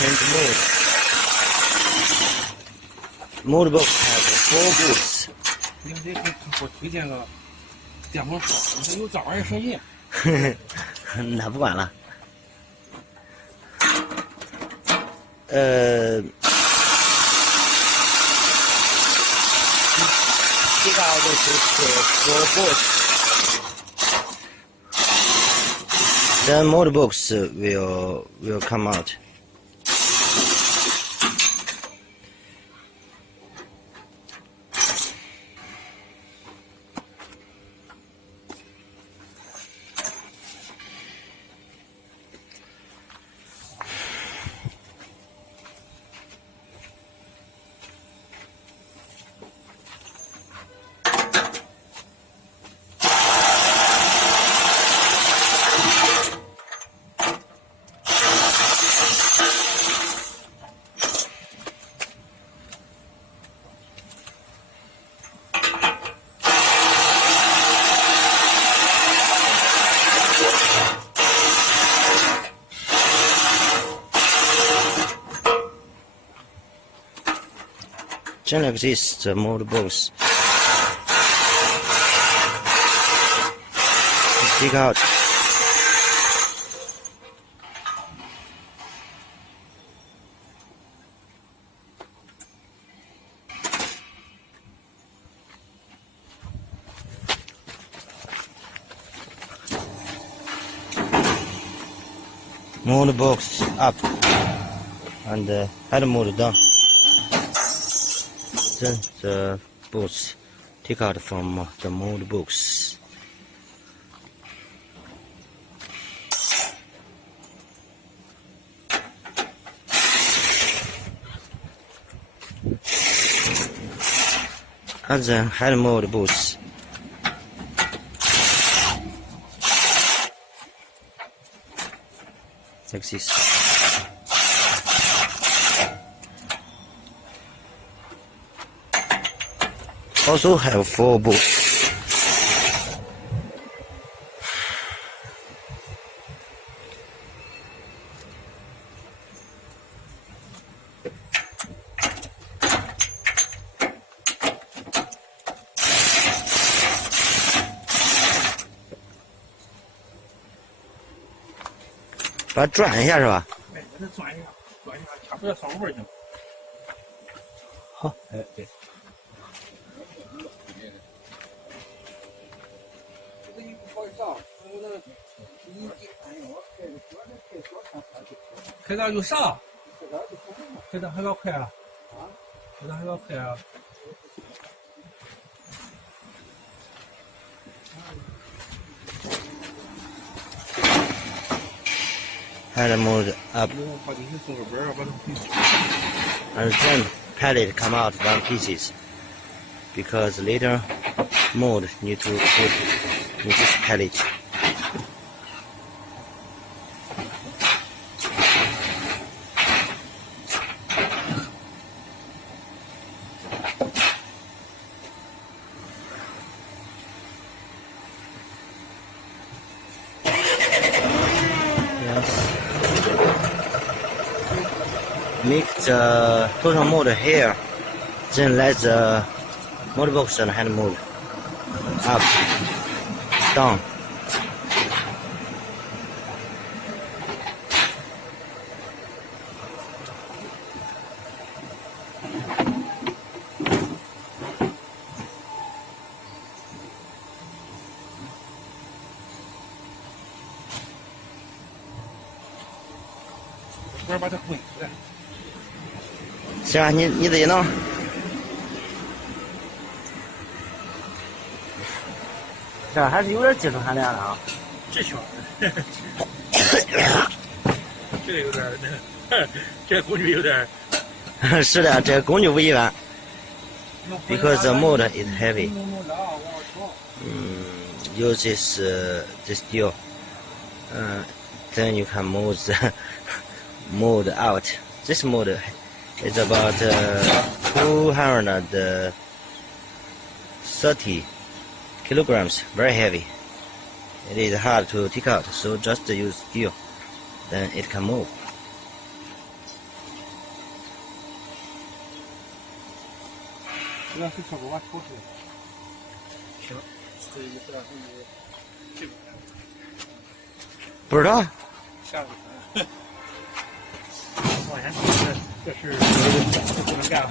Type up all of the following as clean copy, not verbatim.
change mode. Mode box has 4 boots. 你们这给我推荐个电风扇，你说有这玩意儿声音。那不管了。Take out the 4 bolts. The motor box will come out. Just like this, the motor box. Take out. Motor box up and head motor down. Then the bolts take out from the motor box. And then head motor bolts. Like this. Also have 4 bolts.把它转一下是吧？哎，给它转一下，掐不要烧味儿行。好，哎，对。开到有啥？开到还要快啊？开到还要快啊？Head mode up. And then pallet come out 1 pieces. Because later mode need to put in this pallet. Make the total mode here, then let the motor box and hand mode up, down. Wait. 行啊，你自己弄。这还是有点技术含量的啊。这小，这个有点那个，这工具有点。是的，这工具不一般。Because the motor is heavy. Use this steel. Then you can move the mold out. This mold is about 230 kilograms, very heavy. It is hard to take out, so just use steel, then it can move. 这是效果完抽出来。行，这一个是这个。不知道。下个。往前这是这不能干了。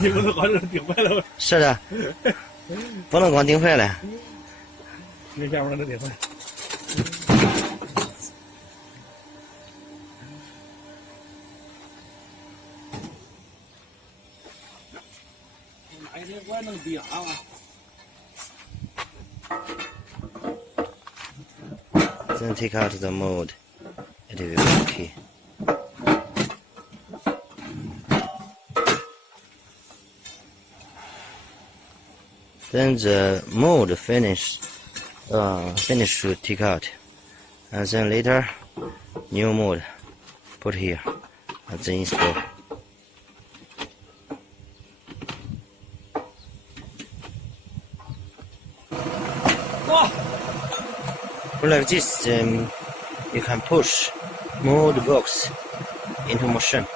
你不能把这顶坏了。是的，不能光顶坏了。那下面能顶坏。哪一天我也能顶啊？Then take out the mold. It will be okay. Then the mold finish to take out, and then later new mold put here and then install. Like this, you can push mold box into machine.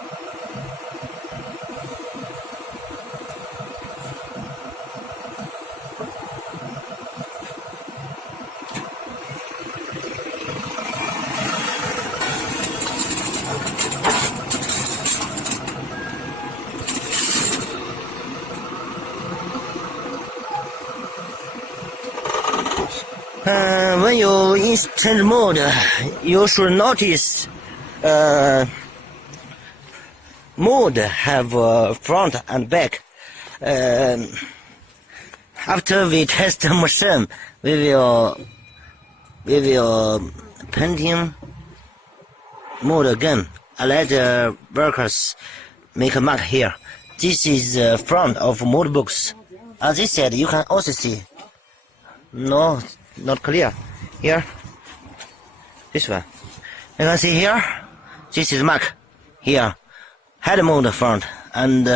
When you change mode, you should notice mode have front and back. After we test the machine, we will painting mode again. I let the workers make a mark here. This is the front of mode box. As I said, you can also see. No, not clear. Here, this one. You can see here. This is mark. Here, head mode front and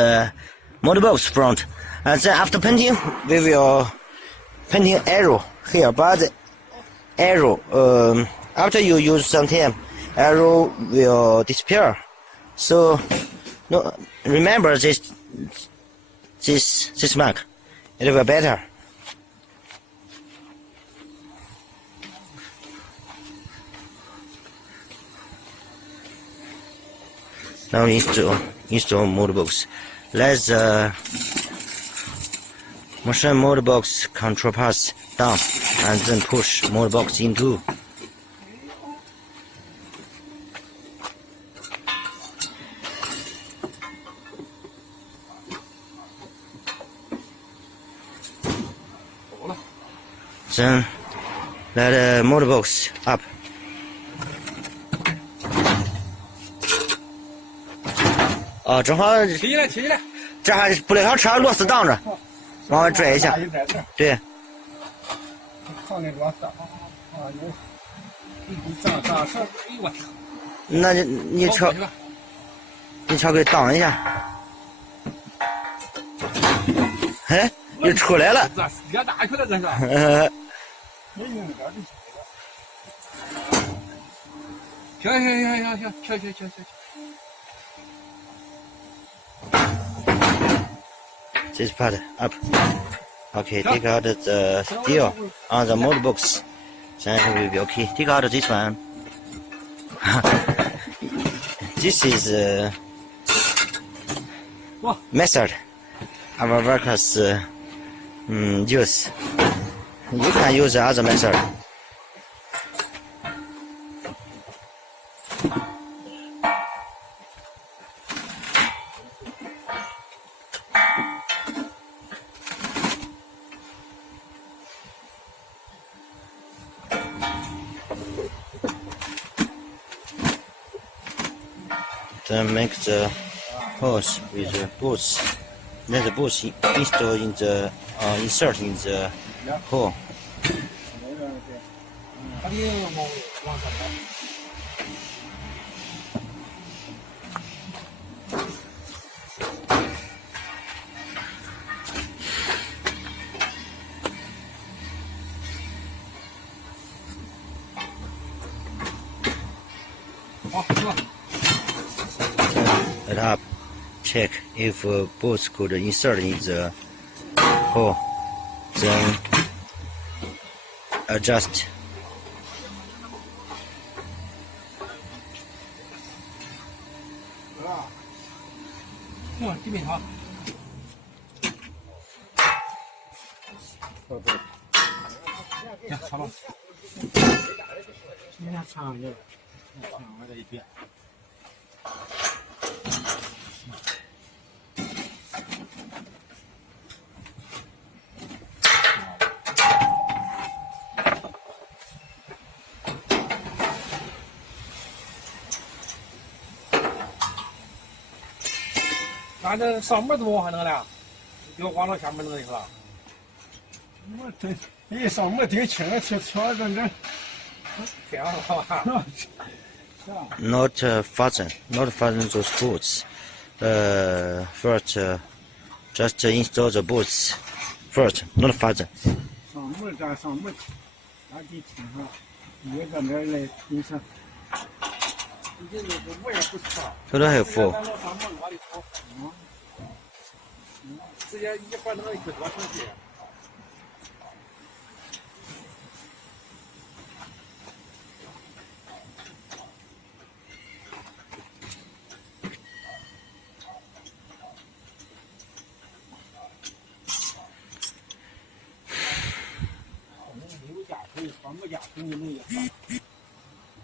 mode box front. And then after painting, we will painting arrow here. But arrow, after you use some time, arrow will disappear. So, no, remember this mark. It will be better. Now install mode box. Let the machine mode box control pass down and then push mode box into. Then let the mode box up. Oh，正好提起来，提起来，这还不留小车螺丝挡着，往外拽一下。对。放那螺丝啊，有咋事？哎呦我天！那你瞧给挡一下。哎，又出来了。这大去了这是。行。This part up. Okay, take out the steel on the mode box. Then it will be okay. Take out this one. This is method our workers use. You can use the other method. Then make the hose with the boots. Let the boots install in the insert in the hole. It up. check if bolts could insert in the hole, then adjust. 哇，这边好。行，好了。你俩长一点，长我这一边。咱这上门怎么往下弄了？给我往到下面弄去了。我这一上门挺轻的，瞧这这。这样好吧？Not fasten those bolts. First, just install the bolts. First, not fasten. 上门咱上门，咱得听上，一个那来你上。你这个门也不错。Very helpful. 直接一会儿弄一去多省劲。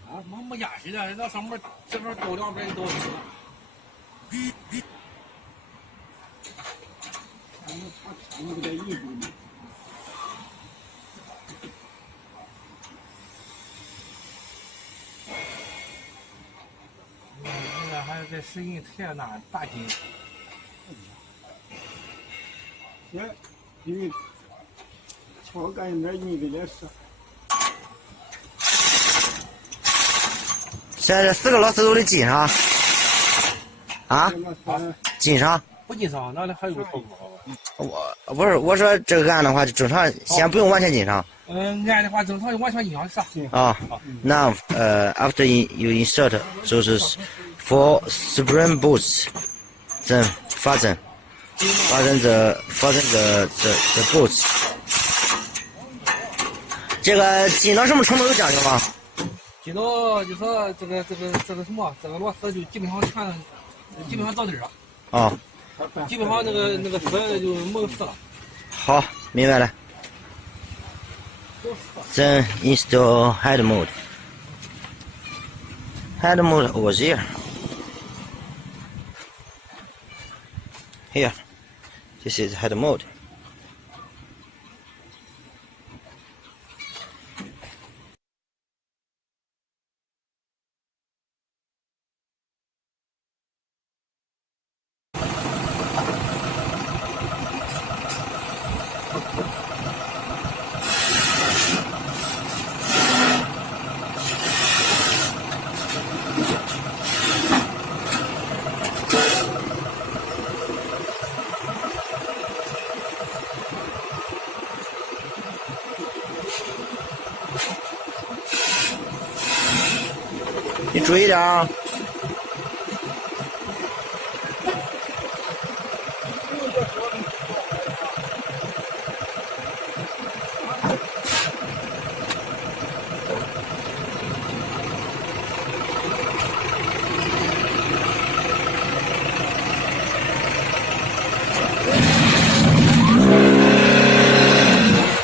啊，没压实的，那上面这边多两边都行。你给他一步呢。那个还有这声音太大大劲。因为敲干净点，你给他说。现在4个螺丝都得紧上。啊？紧上？不紧上，那还有个头我不是我说这个按的话，就正常，先不用完全紧上。按的话正常就完全紧上是吧？啊。Now, after you insert those 4 spring bolts, then fasten the bolts. 这个紧到什么程度有讲究吗？紧到就说这个什么，这个螺丝就基本上到底了。啊。基本上那个丝就没有丝了。好，明白了。Then install head mode. Head mode over there. Here. This is head mode.注意点啊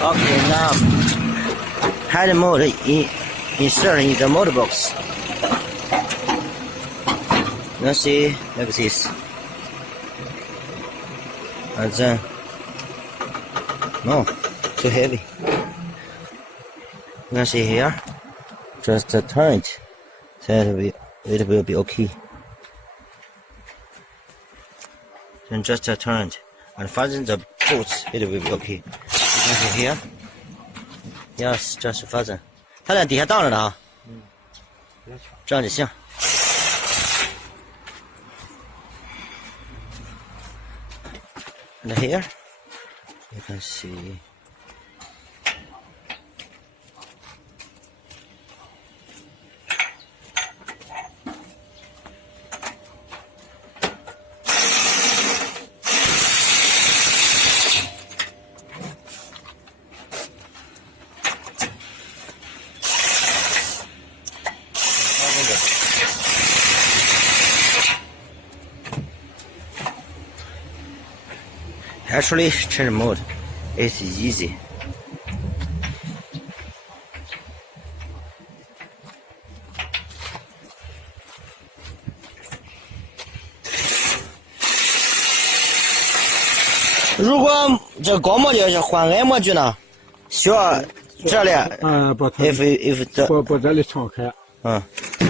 ！Okay, now head mode insert in the motor box. Now see like this, and then no, too heavy. Now see here, just turn it, then it will be okay. Then just turn it and fasten the bolts, it will be okay. You can see here, yes, just fasten. 它在底下挡着的啊，这样就行。And here you can see Actually, change mode is easy.如果这高模具是换矮模具呢，需要这里把它 if the 把这里敞开，然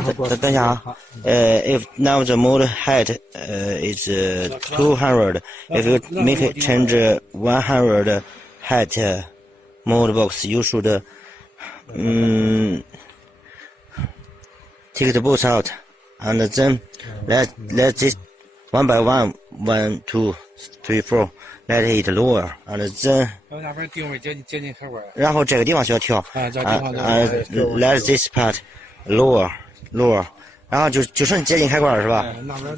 后把等一下啊，if now the mode height is 200, if you make it change 100 height mode box, you should take the bolts out and then let this one by one, 1, 2, 3, 4, let it lower and then 然后那边定位接近开关。然后这个地方需要调这地方let this part lower， 然后就剩接近开关了是吧？那边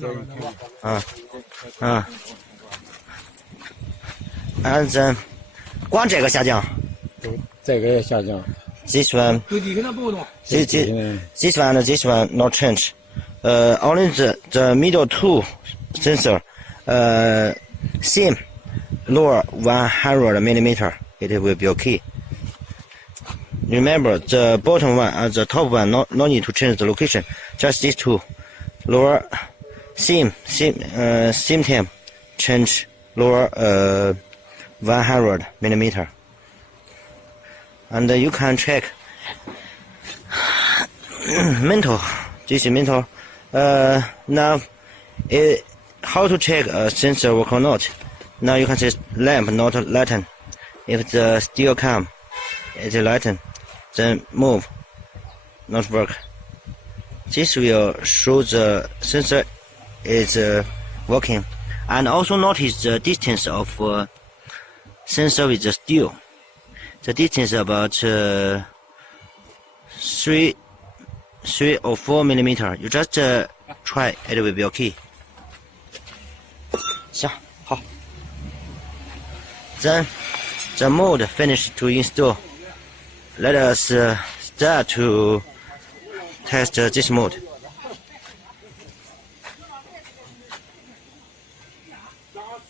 and then 光这个下降，这个也下降。 this one 有底下那不动。this one and this one not change. Only the middle two sensor same lower 100 millimeter. It will be okay. Remember the bottom one and the top one no need to change the location. Just these two lower same time change lower 100 millimeter. And you can check mental. This is mental. Now, how to check a sensor work or not? Now you can say lamp not lighten. If the still come, it lighten, then move, not work. This will show the sensor is working. And also notice the distance of sensor with the steel. The distance about 3 or 4 millimeter. You just try, it will be okay. 行，好。Then the mode finished to install. Let us start to test this mode.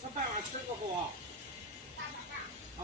吃饭吃过后啊，